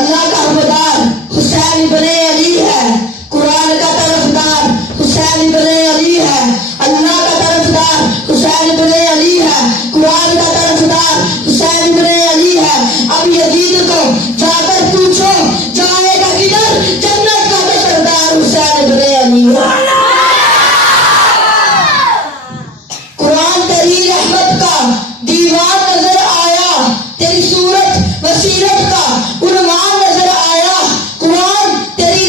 अल्लाह का हवलदार हुसैन इब्ने अली है, कुरान का तरफदार हुसैन इब्ने अली है, अल्लाह का तरफदार हुसैन इब्ने अली है, कुरान का तरफदार हुसैन इब्ने अली है। अब यजीद को जाकर पूछो जाएगा किधर, जन्नत का तो सरदार हुसैन इब्ने अली है। कुरान तेरी रहमत का दीवार नजर आया, तेरी सूरत वसीरत का उन्वान नजर आया, कुरान तेरी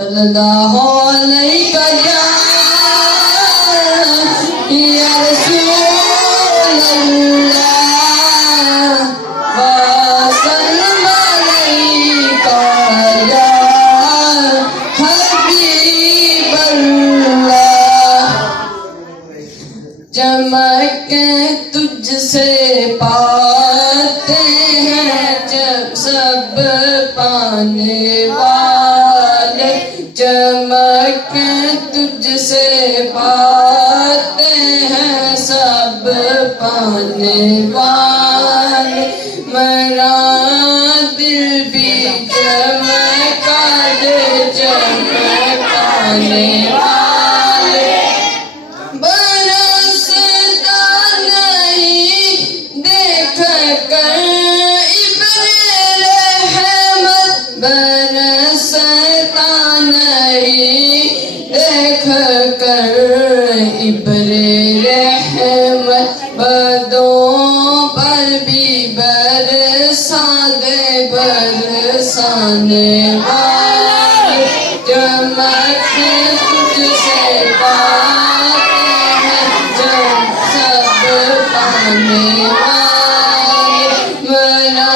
सल्लल्लाहु अलैहि या रसूलल्लाह वसल्लम अलैका या हबीबल्लाह। चमक तुझसे पाते हैं जब सब पाने वाले, चमक तुझसे पाते हैं सब पाने वाले। मेरा दिल भी चमका दे चमकाने वाले। बरसता नहीं देख कर इब्रे रहमत, बरसता नहीं देख कर इब्रे रहमत। बदों पर भी बरसा दे बरसाने वाले। चमक तुझसे पाते हैं जब सब पाने वाले। मेरा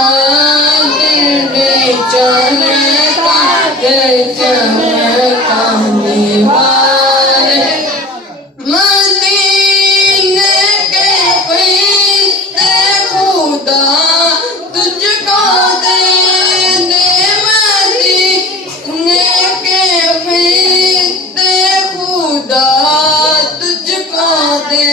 दिल भी चमका दे चमकाने वाले। मदीने के फरिश्ते खुदा तुझको दे दे, मदीने के फरिश्ते खुदा तुझको दे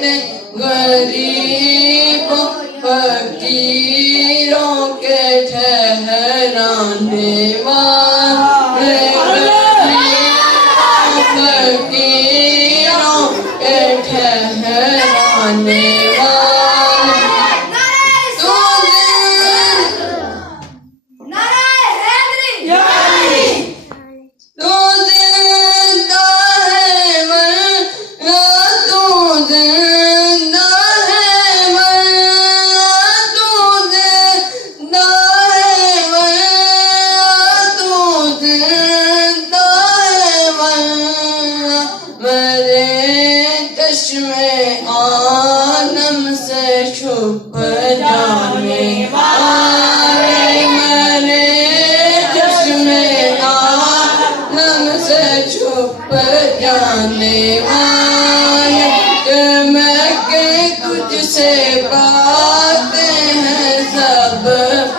दे। गरीबों फकीरों के ठहराने वाले, फकीरों के ठहराने वाले। तू जिंदा है वरना तू जिंदा है वरना तू जिंदा है वरना तू जिंदा है वरना। मेरे चश्मे आलम से छुप जाने वाले, मेरे चश्मे आलम से छुप जाने वाले। चमक तुझसे पाते हैं सब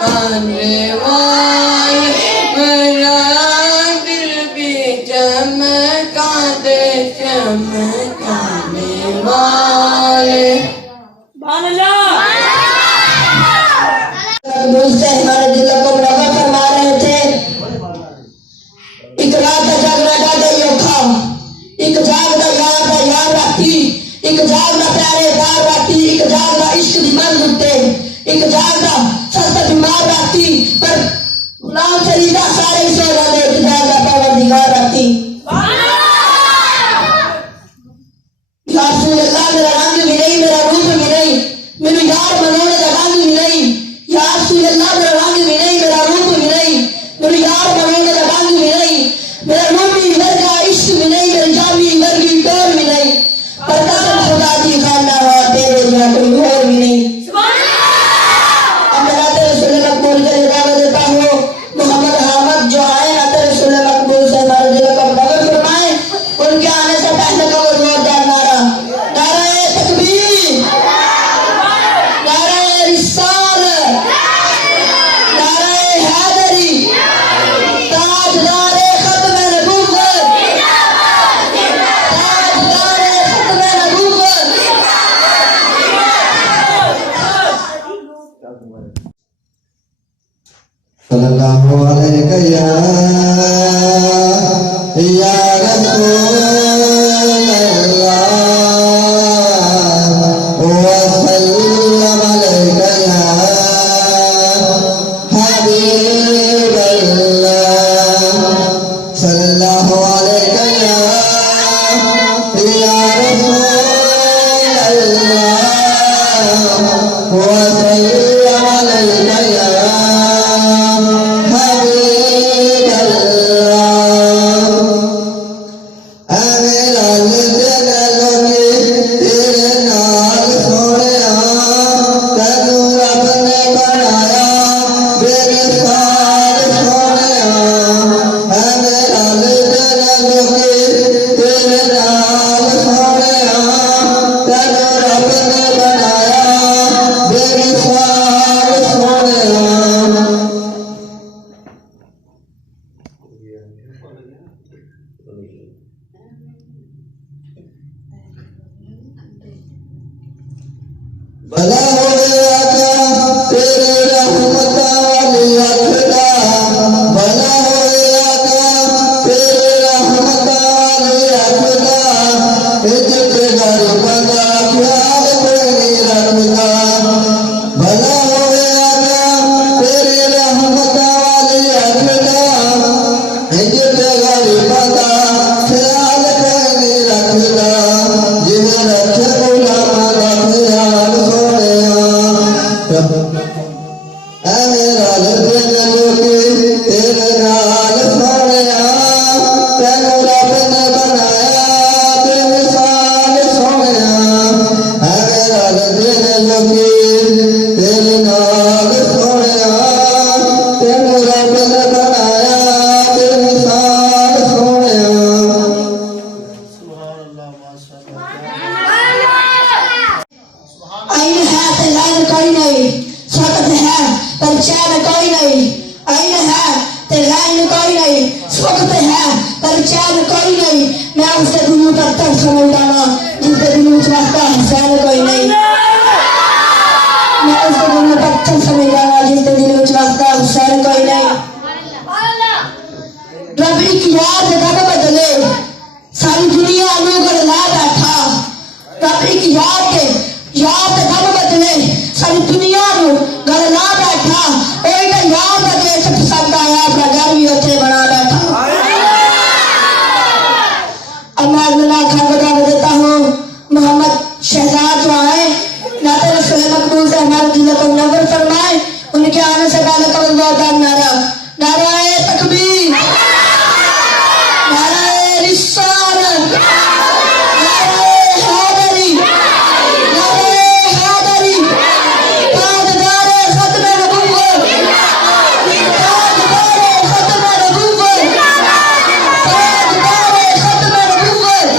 पाने वाले। मेरा दिल भी चमका दे चमकाने वाले। मुझसे हमारे दिल को मुनव्वर फरमा रहे थे। एक रात जागना दे योखा, एक जागदा यार राती, एक जागदा प्यारे प्यार राती, एक जागदा इश्क दी मन उत्ते, एक जागदा सस्त बीमार राती। पर गुलाम शरीदा सारे सो रहे, एक जागदा परवरदिगार राती। या रसूल अल्लाह मेरा रंग भी नहीं मेरा रूप भी नहीं, मेरे यार मनोने का रंग भी नहीं। या रसूल अल्लाह मेरा रंग भी नहीं मेरा रूप भी नहीं, मेरे यार मनोने का रंग भी नहीं, मेरा रूप भी वर्गा इश्क भी नहीं, मेरी जामी वर्गी टोर भी नहीं। पर कसम खुदा की खाना हुआ तेरे जैसा कोई और भी नहीं। अब मैं नाते रसूल मकबूल के इजाज़त देता हूँ। मोहम्मद अहमद जो आए नाते रसूल मकबूल से हमारे दिल को मुनव्वर फरमाए। उनके आने से पहले का वो जोरदार नारा, नारे तकबीर, नारे रिसालत, नारे हैदरी, ताजदारे खत्म नबूवत, ताजदारे खत्म नबूवत। सल्लल्लाहु अलैहि या रसूलल्लाह वसल्लम अलैका या हबीबल्लाह। सल्लल्लाहु अलैका या रसूलल्लाह वसल्लम अलैका या हबीबल्लाह। मैं उसके दिलों तक तक समझ डाला जिसके दिल में रखता हुसैन कोई नहीं। मैं उसके दिलों तक तक समझ डाला जिसके दिल में रखता हुसैन कोई नहीं। रब एक याद कब बदले सारी दुनिया लोग ला बैठा। रब एक याद कब बदले सारी दुनिया घर ला बैठा। और याद देश पसंद आया अपना घर भी उसे बना बैठा। अब मैं अगला खान बता देता हूँ मोहम्मद शहजाद जो आए ना तो रसूल मकबूल से हमारे दिल को नवर फरमाए। उनके आने से पहले कबल बहुत नारा नाराए तकबीर नाराए रिसालत नाराए हैदरी नाराए हैदरी ताजदारे खत्म नबूवत ताजदारे खत्म नबूवत ताजदारे खत्म नबूवत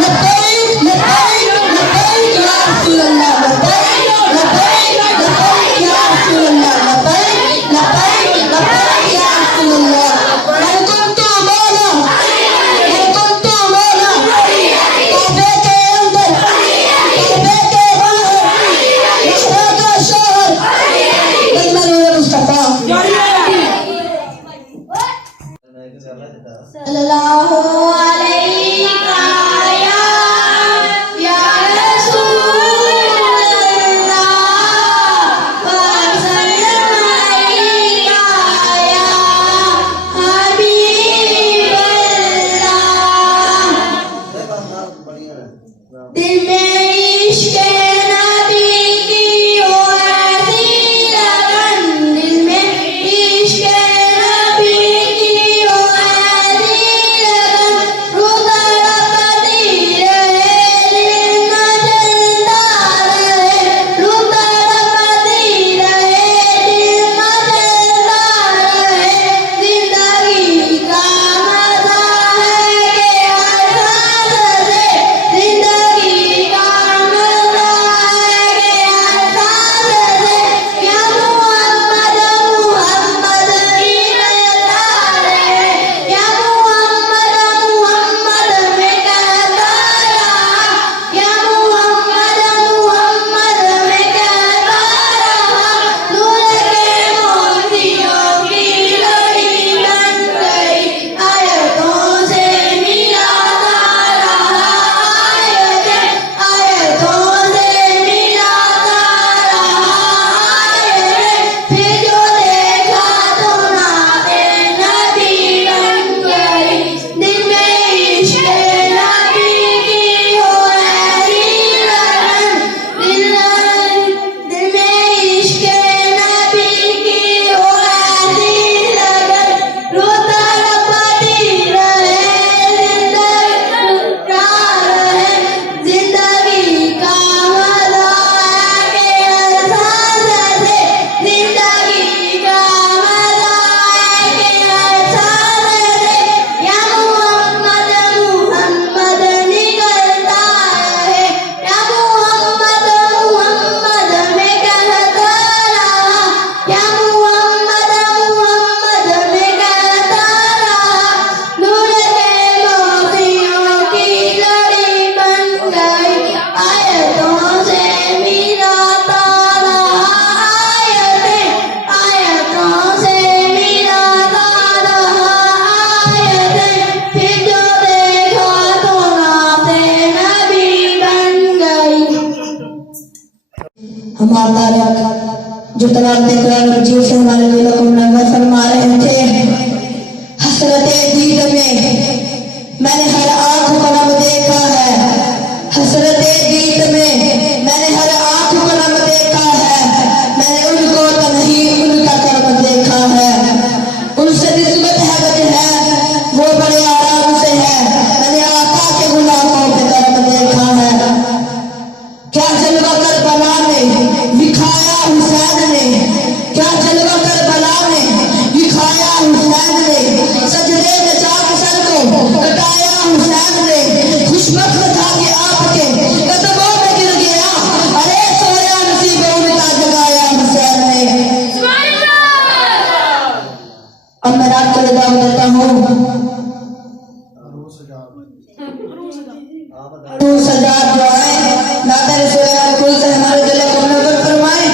लब्बैक लब्बैक लब्बैक या रसूल अल्लाह लब्बैक लब्बैक लब्बैक या रसूल अल्लाह लब्बैक लब्बैक लब्बैक या रसूल अल्लाह। मैं कुंतु मौला काबे के अंदर काबे के बाहर महराज शहर नूर मुस्तफा सल्लल्लाहु अलैहि या रसूलल्लाह व सल्लम अलैका या हबीबल्लाह। दिल में इश्क नबी की ओ ऐसी लगन दिल में इश्क नबी की ओ ऐसी लगन रुदा रबती रहे दिल न जलता रहे रुदा रबती रहे दिल न जलता रहे। जिंदगी का मजा है कि हर सांस से जिंदगी का मजा है कि हर सांस से या मोहम्मद मोहम्मद ही मिलता रहे या मोहम्मद मोहम्मद में कहता रहा या मोहम्मद मोहम्मद में कहता रहा। नूर के मोतियों की लड़ी बन गई आयतों से मिलाता रहा आयतों से मिलाता रहा फिर जो देखा तो नाते नबी बन गई। दिल में इश्क नबी की हो ऐसी लगन दिल में इश्क नबी की हो ऐसी लगन रोता रबती रहे जिंदगी का मजा है कि हर सांस से जिंदगी का मजा है कि हर सांस से या मोहम्मद मोहम्मद निकलता रहे या मोहम्मद मोहम्मद में कहता रहा या मोहम्मद मोहम्मद में कहता रहा। नूर के मोतियों की लड़ी बन गई आयतों से मिलाता रहा आयतों से मिलाता रहा फिर जो देखा तो नाते नबी बन गई। हमारा तारक जो तलाते कुरान मजीद से हमारे दिलों को नवर फरमा रहे थे। हसरत दीद में मैंने हर आँख को नम देखा है हसरत दीद में मैंने हर आँख को नम देखा है। मैंने उनको तो नहीं उनका कर्म देखा है। उनसे निस्बत है वजह है वो बड़े आराम से है। मैंने आका के गुलामों पे कर्म देखा है। क्या जलवा करबला में दिखाया हुसैन ने क्या जलवा करबला में दिखाया हुसैन ने सजदे में जाकर सर को कटाया सजाद जो है नाता रसूल कुल से हमारे दिल को नजर फरमाए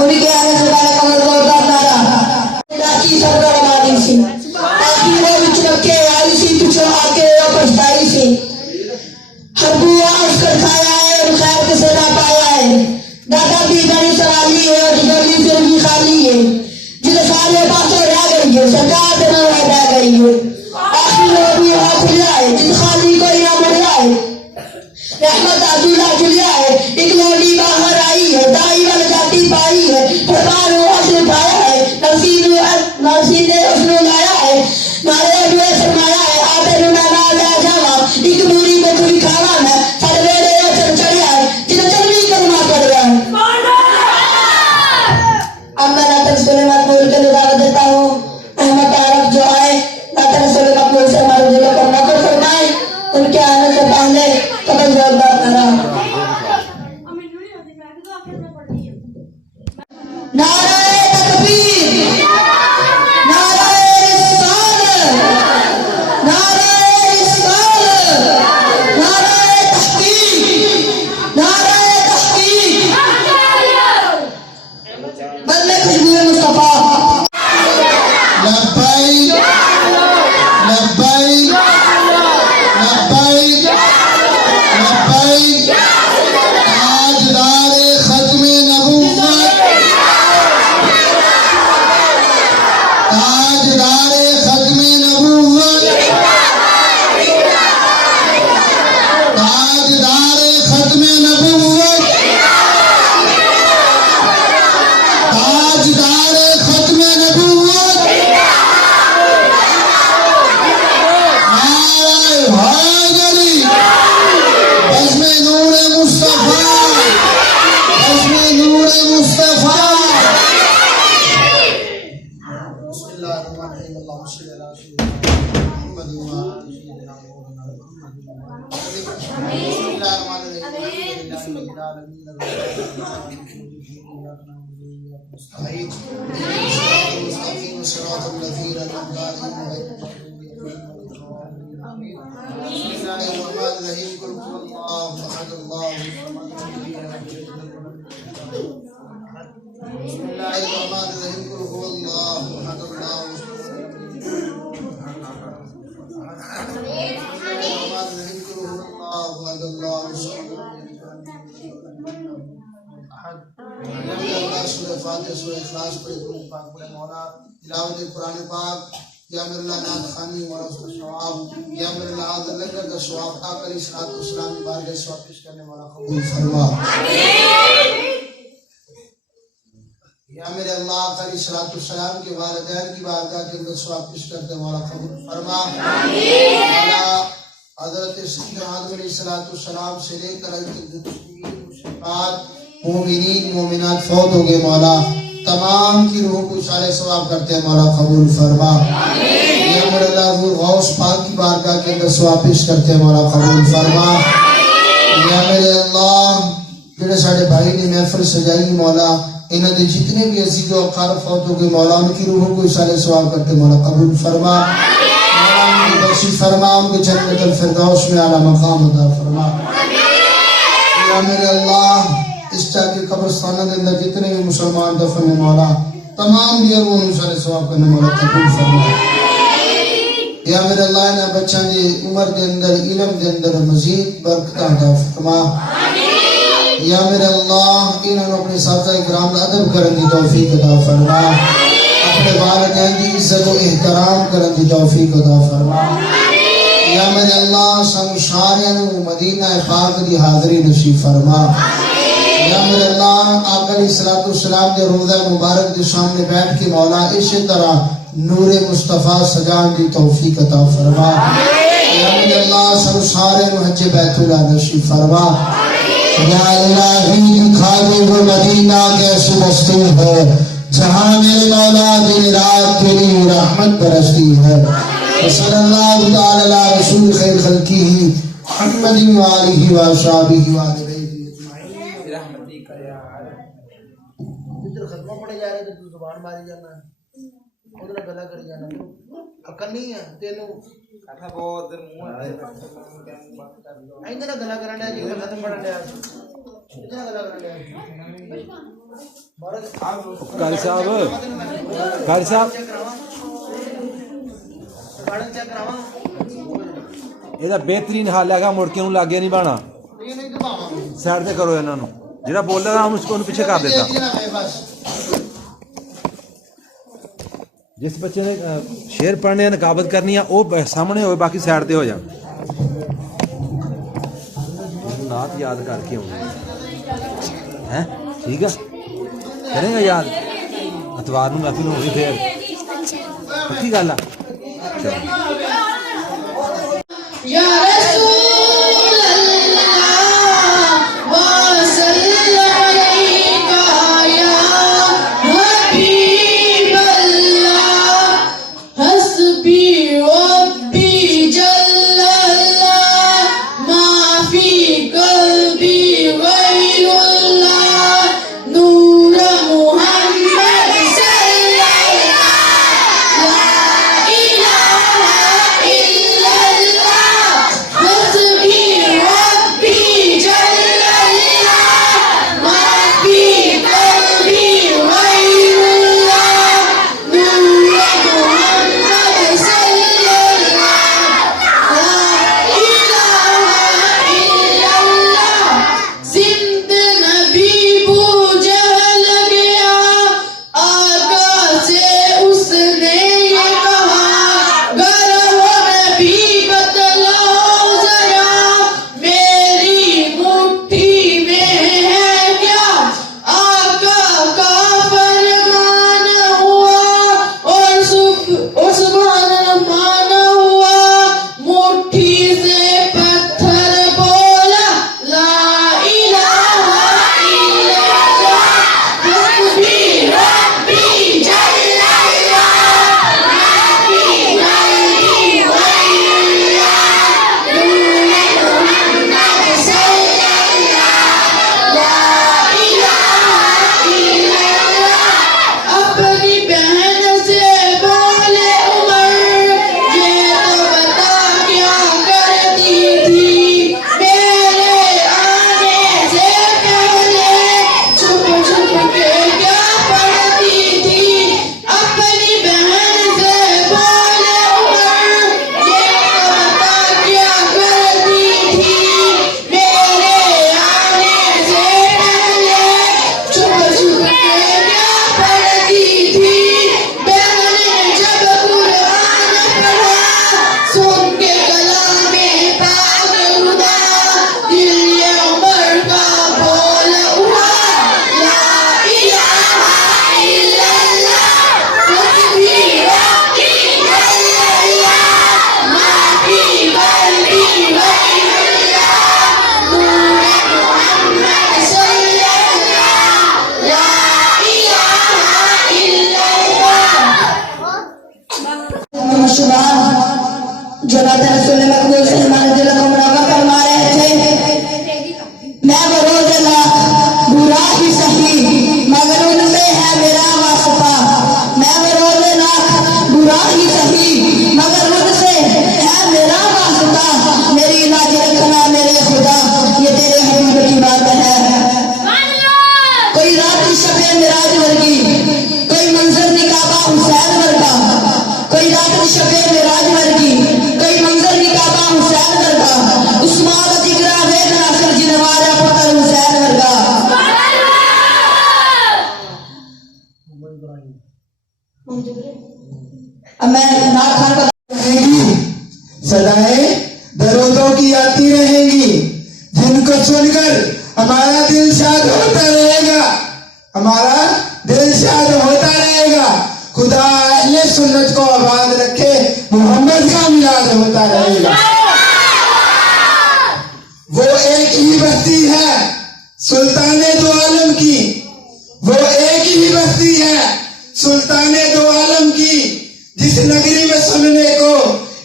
उनके आने से पहले कमर को उतारना राखी सब गड़मादी सी आखिर वो बिच रखे आई सी पीछे आके पछताई सी हर बुआ उसकर खाया है और खैर किसे ना पाया है दादा भी बड़ी सवाली है और गली फिर भी खाली है जिसे सारे पासों रह गई है सरकार से ना रह गई है आखिर वो भी हाथ लिया है जिस खाली को यहाँ बढ़िया है रहमत अब्दुल्ला जुलिया है एक लोडी बाहर आई है दाई वाल जाती पाई है फरमान उसने पाया है नसीब ने उसने लाया है नारे हुए फरमाया है आते ने मैं ना ले जावा एक दूरी में पूरी खावा मैं सरवेरे चढ़ चढ़िया है जिन्हें चलवी करना पड़ रहा है अब मैं नाता रसूल मकबूल के लिए दावत देता हूँ अहमद आरफ जो आए नाता रसूल मकबूल से हमारे दिल को नजर फरमाए उनके आने से पहले कदम जोरदार करा नारे तकबीर नारे रिसालत नारे रिसालत नारे तहकीक नारे तहकीक बदले खुशबू मुस्तफा लब्बैक लब्बैक लब्बैक लब्बैक ताजदार खत्मे नबूवत ताजदार खत्मे नबूवत ताजदार खत्मे नबूवत ताजदार खत्मे नबूवत नारे हैदरी बज़्म-ए नूर मुस्तफा बज़्म-ए नूर मुस्तफा बिस्मिल्लाहिर्रहमानिर्रहीम अल्लाहुम्मा सल्लि अला सय्यिदिना मुहम्मद व अला आलि सय्यिदिना मौलाना मुहम्मद बिस्मिल्लाहिर्रहमानिर्रहीम मुस्तक़ीम सिरातल लज़ीना अनअमता बिस्मिल्लाहिर्रहमानिर्रहीम कुल हुवल्लाहु अहद अल्लाहु बिस्मिल्लाहिर्रहमानिर्रहीम कुल हुवल्लाहु अहद अल्लाहु बिस्मिल्लाहिर्रहमानिर्रहीम कुल हुवल्लाहु अहद अल्लाहु अल्लाह सूरह फातिहा सूरह इखलास पढ़े दुरूद पाक पढ़े मौला तिलावत कुरान पाक या मेरे अल्लाह नात खानी और उसका सवाब या मेरे अल्लाह आदर लंगर का सवाब आकर इस रात को सलाम की बारगाह से वापस करने वाला कबूल फरमा या मेरे अल्लाह आकर इस रात को सलाम के वालिदैन की बारगाह के अंदर वापस करने वाला कबूल फरमा मौला हज़रत सैयदना आदम अलैहिस्सलाम से लेकर आज मोमिनीन मोमिनात फौत हो गए मौला तमाम की रूह को सारे सवाब करते हैं मौला कबूल फरमा या मेरे अल्लाह गौस पाक की बारगाह के अंदर वापस करते हैं मौला कबूल फरमा या मेरे अल्लाह जेड़े साडे भाई ने महफिल सजाई मौला इन्हां दे जितने भी अजीज और अक़ारब फौत हो गए मौला उनकी रूह को सारे सवाब करते हैं मौला कबूल फरमा मौला उनकी बख्शिश फरमा उनके जन्नतुल फिरदौस में आला मकाम अता फरमा या मेरे अल्लाह इस तरह के कब्रिस्तानों के अंदर जितने भी मुसलमान दफन है मौला तमाम दिया वो सारे सवाब करने मौला कबूल फरमा या मेरे अल्लाह ने बच्चों की उम्र के अंदर इल्म के अंदर मजीद बरकत अता फरमा या मेरे अल्लाह इन्होंने अपने साथी इकराम का अदब करने की तौफीक अता फरमा अपने वालिदैन की इज्जत और एहतराम करने की तौफीक अता फरमा या मेरे अल्लाह सब सारियां नूं मदीना पाक की हाज़री नसीब फरमा या मेरे अल्लाह आका अलैहिस्सलाम के रोज़ा मुबारक के सामने बैठ के मौला इसी तरह नूर मुस्तफ़ा सजान की तौफीक अता फरमा या मेरे अल्लाह सब सारे हज बैतुल्लाह नसीब फरमा या इलाही दिखा दे वो मदीना कैसी बस्ती है जहाँ मेरे मौला दिन रात तेरी रहमत बरसती है सल्लल्लाहु तआला अला रसूल खैर खल्क़िही मुहम्मद व आलिहि व अस्हाबिहि व इधर खत्म पड़े जा रहे थे, तू जुबान मारी जाना है। ਉਹਦੇ ਨਾਲ ਗੱਲਾਂ ਕਰੀ ਜਾਣਾ ਤੂੰ ਅਕਲ ਨਹੀਂ ਆ ਤੈਨੂੰ ਆਖਾ ਬਹੁਤ ਦਿਨ ਮੂੰਹ ਇਹਦੇ ਨਾਲ ਗੱਲਾਂ ਕਰਨ ਡਿਆ ਜੀ ਮੈਂ ਖਤਮ ਪੜਨ ਡਿਆ ਇਹਦੇ ਨਾਲ ਗੱਲਾਂ ਕਰਨ ਡਿਆ ਕਾਲੀ ਸਾਹਿਬ ਕਾਲੀ ਸਾਹਿਬ ਗਾਰਡਨ ਚੈੱਕ ਕਰਾਵਾਂ ਇਹਦਾ ਬਿਹਤਰੀਨ ਹੱਲ ਹੈਗਾ ਮੁੜ ਕੇ ਉਹਨੂੰ ਲਾਗੇ ਨਹੀਂ ਬਾਣਾ ਇਹ ਨਹੀਂ ਦਬਾਵਾਂਗੇ ਸਾਈਡ ਤੇ ਕਰੋ ਇਹਨਾਂ ਨੂੰ ਜਿਹੜਾ ਬੋਲਦਾ ਨਾ ਉਹਨੂੰ ਪਿੱਛੇ ਕਰ ਦੇਤਾ बस जिस बच्चे ने शेर पढ़ने या नकाबत करनी है वो सामने हो बाकी साइड पे हो जा नात याद करके आना है ठीक है करेगा याद अतवार ਨੂੰ महफिल होगी फिर पक्की गल है या रसूल अल्लाह व सल्लल्लाहु या हबीब अल्लाह हस्बी रब्बी जल्लल्लाह मा फी क़ल्बी गैरुल्लाह नूर मुहम्मद सल्लल्लाहु ला इलाहा इल्लल्लाह हस्बी रब्बी जल्लल्लाह मा फी क़ल्बी गैरुल्लाह नूर मुहम्मद सल्लल्लाहु ला इलाहा इल्लल्लाह जिंद नबी बूझल गया आका से उसने ये कहा गर हो नबी बतलाओ जरा मेरी मुट्ठी में है क्या आका का फरमान हुआ और सुभान रहमान हुआ मुट्ठी से पत्थर बोला ला इलाहा इल्लल्लाह हस्बी रब्बी जल्लल्लाह मा फी क़ल्बी गैरुल्लाह नूर मुहम्मद सल्लल्लाहु ला इलाहा इल्लल्लाह अपनी बहन से बोले उमर ये तो बता क्या करती थी मेरे आने से पहले छुप छुप के क्या पढ़ती थी अपनी बहन से बोले उमर ये तो बता क्या करती थी मेरे आने से पहले छुप छुप के क्या पढ़ती थी बहन ने जब कुरान पढ़ा सुन के कलामे पाक खुदा दिल ये उमर का बोल उठा ला इलाहा इल्लल्लाह हस्बी रब्बी जल्लल्लाह मा फी क़ल्बी गैरुल्लाह नूर मुहम्मद सल्लल्लाहु ला इलाहा इल्लल्लाह जनाब रसूल मकबूल सलमान दिल को मुनव्वर फरमा रहे थे मैं वो रोज लाख बुरा ही सही मगर उनमें है मेरा वास्ता मैं वो रोज लाख बुरा ही सही मगर उनसे है मेरा वास्ता मेरी लाज रखना मेरे खुदा ये तेरे हबीब की बात है कोई रात की शबे मिराज वर्गी कोई मंजर निकाबा हुसैन वर्गा कोई रात की शबे मिराज वर्गी कोई मंजर निकाबा हुसैन वर्गा उस्मान जिगरा वेद नासिर जिनवारा पुत्र हुसैन वर्गा अब मैं नाथ खान का रहेगी सदाएं दरोदों की आती रहेगी जिनको सुनकर हमारा दिल शाद होता रहेगा हमारा दिल शाद होता रहेगा खुदा अहले सुन्नत को आबाद रखे मोहम्मद का मिलाद होता रहेगा वो एक ही बस्ती है सुल्ताने दो आलम की वो एक ही बस्ती है सुल्ताने दो आलम की जिस नगरी में सुनने को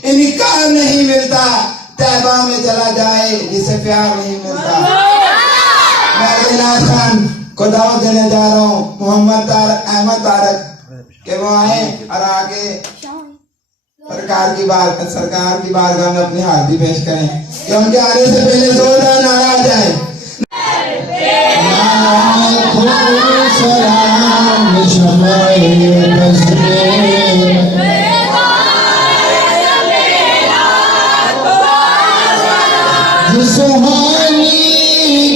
इनकार नहीं मिलता तैबा में चला जाए जिसे प्यार नहीं मिलता मैं नाथ खान को दावत देने जा रहा हूँ मोहम्मद अहमद तारक कि वो आए और आके सरकार की बारगाह में अपनी हाजिरी पेश करें कि उनके आने से पहले जोरदार नारा आ जाए। सलाम शमाए सुहानी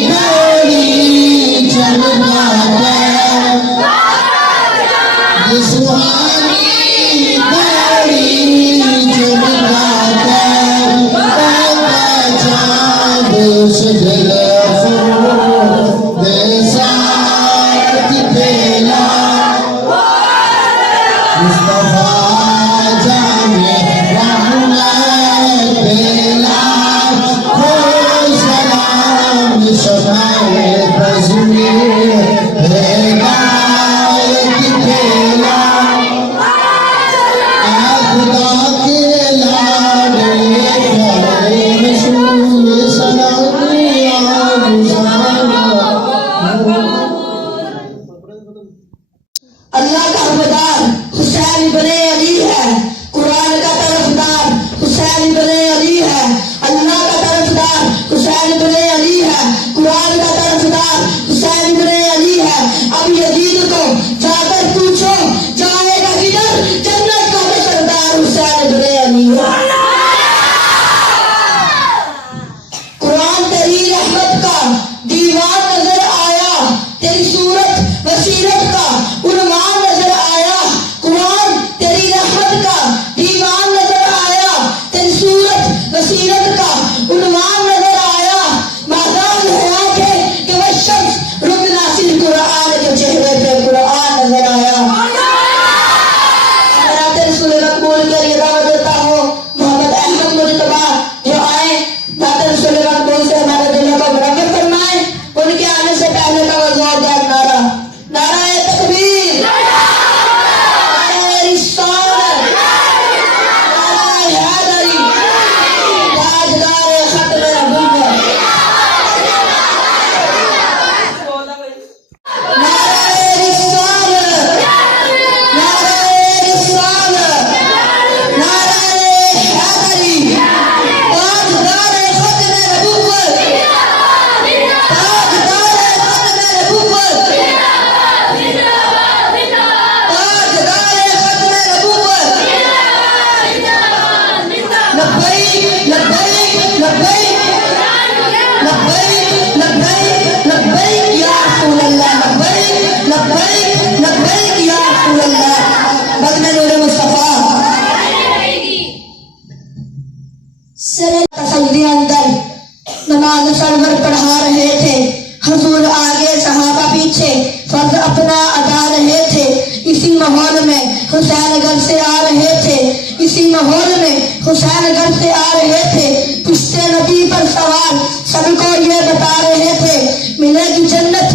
गौरी चलना सुहानी गौरी चलना चाँद सजल देसात बेला मुस्तफा जाने रहमत बेला हो सलाम शमाए बज़मी हिदायत बेला खुदा के लाडले प्यारे रसूल सलाम अल्लाह का हवलदार हुसैन इब्ने अली है, कुरान का तरफदार हुसैन इब्ने अली है। अल्लाह का तरफदार हुसैन इब्ने अली है, कुरान का तरफदार हुसैन इब्ने अली है। अब यजीद को जाकर पूछो जाएगा किधर, जन्नत का तो सरदार हुसैन इब्ने अली है। कुरान तेरी रहमत का दीवान नजर आया, तेरी सूरत बसीरत का उन्वान नजर आया। कुरान तेरी रहमत का दीवान नजर आया, तेरी सूरत बसीरत का उन्वान नजर आया। माज़ाल है आंखें कि वह शख्स रुक नासिर कुरान के चेहरे पे कुरान नजर आया। मैं तेरे रसूल मकबूल के लिए दावत देता हूँ मोहम्मद अहमद मुजतबा जो आए नाते रसूल मकबूल से हमारे दिलों को मुनव्वर फरमाए। उनके आने से पहले का वो जोरदार नारा, नाराए तकबीर, नाराए रिसालत, नाराए हैदरी, ताजदारे खत्म नबूवत, नाराए रिसालत, नाराए रिसालत, नाराए हैदरी, ताजदारे खत्म नबूवत, ताजदारे खत्म नबूवत, ताजदारे खत्म नबूवत। लब्बैक लब्बैक लब्बैक लब्बैक लब्बैक लब्बैक या रसूल अल्लाह, लब्बैक लब्बैक लब्बैक या रसूल अल्लाह। बदन नूर मुस्तफा सजदे अंदर नमाज सरवर पढ़ा रहे थे, हुजूर आगे सहाबा पीछे फर्ज अपना अदा रहे थे। इसी माहौल में हुसैन घर से आ रहे थे, इसी माहौल में हुसैन घर से आ रहे थे। पुश्ते नबी पर सवार सबको ये बता रहे थे, मिलेगी जन्नत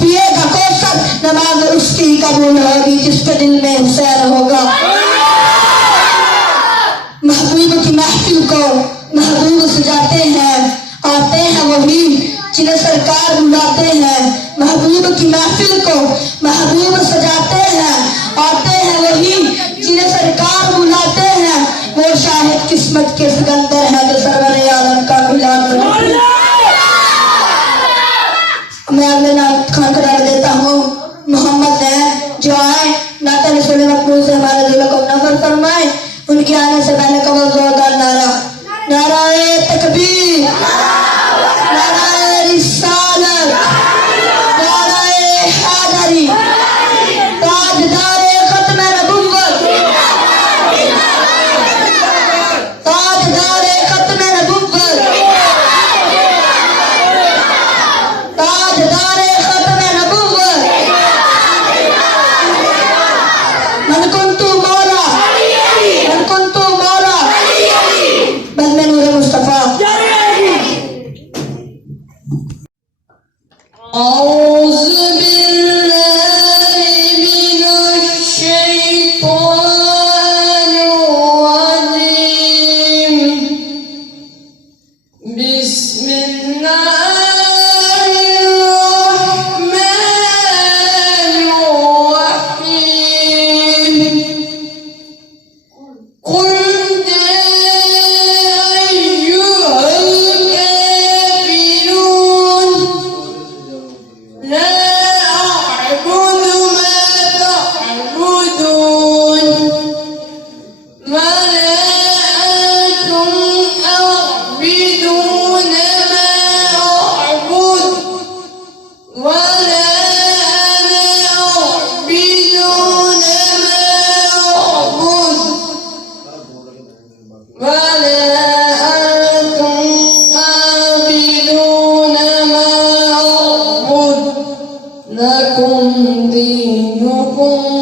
पिएगा कौसर, नमाज उसकी कबूल होगी जिसके दिल में हुसैन होगा। महबूब की महफिल को महबूब सजाते हैं, आते हैं वही जिन्हें सरकार बुलाते हैं। महबूब की महफिल को महबूब सजाते हैं, आते हैं वही जिन्हें सरकार बुलाते हैं। वो शाहिद किस्मत के सिकंदर है जो सरवर आलम का मिलान। मैं अगले नाम खान का नाम देता हूँ मोहम्मद है जो आए नाते रसूल मकबूल से हमारे दिलों को मुनव्वर फरमाए। उनके आने से पहले का वो जोरदार नारा, नाराए तकबीर, नाराए रिसालत, नाराए हैदरी, ताजदारे खत्म नबूवत, ताजदारे खत्म नबूवत, ताजदारे खत्म नबूवत। मन कुन्तु मौला, मन कुन्तु मौला, बदन नूर मुस्तफा। औज़ु बिल्लाहि मिनश शैतानिर रजीम। बिस्मिल्लाहिर रहमानिर रहीम। को